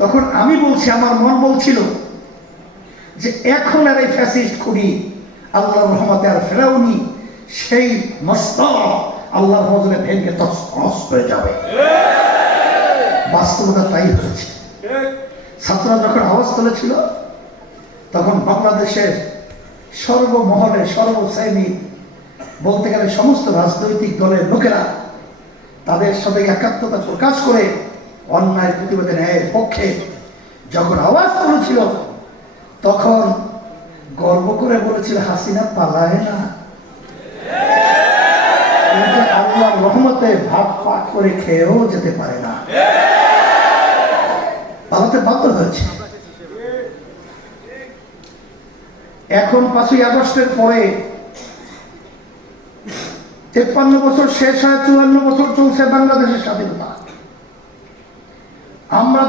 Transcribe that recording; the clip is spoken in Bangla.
তখন আমি বলছি, আমার মন বলছিল যে এখন আর এই ফ্যাসিস্ট খুনি আল্লাহর রহমতে আর ফেরাউনি সেই মস্তক আল্লাহর রহমতে ভেঙে তছনছ করে যাবে। বাস্তবতা তাই হয়েছে। ছাত্ররা যখন আওয়াজ তুলেছিল তখন বাংলাদেশের সর্বমহলে সর্বশ্রেণী বলতে গেলে সমস্ত রাজনৈতিক দলের লোকেরা তাদের সাথে একাত্মতা প্রকাশ করে অন্যায় প্রতিবাদে ন্যায়ের পক্ষে যখন আওয়াজ তুলেছিল তখন গর্ব করে বলেছিল হাসিনা পালায় না, আল্লাহর রহমতে ভাগ পাক করে খেয়েও যেতে পারে না, পালাতে বাধ্য হয়েছে। এখন 5ই আগস্টের পরে 53 বছর শেষ হয়, 54 বছর চলছে বাংলাদেশের স্বাধীনতা। আমরা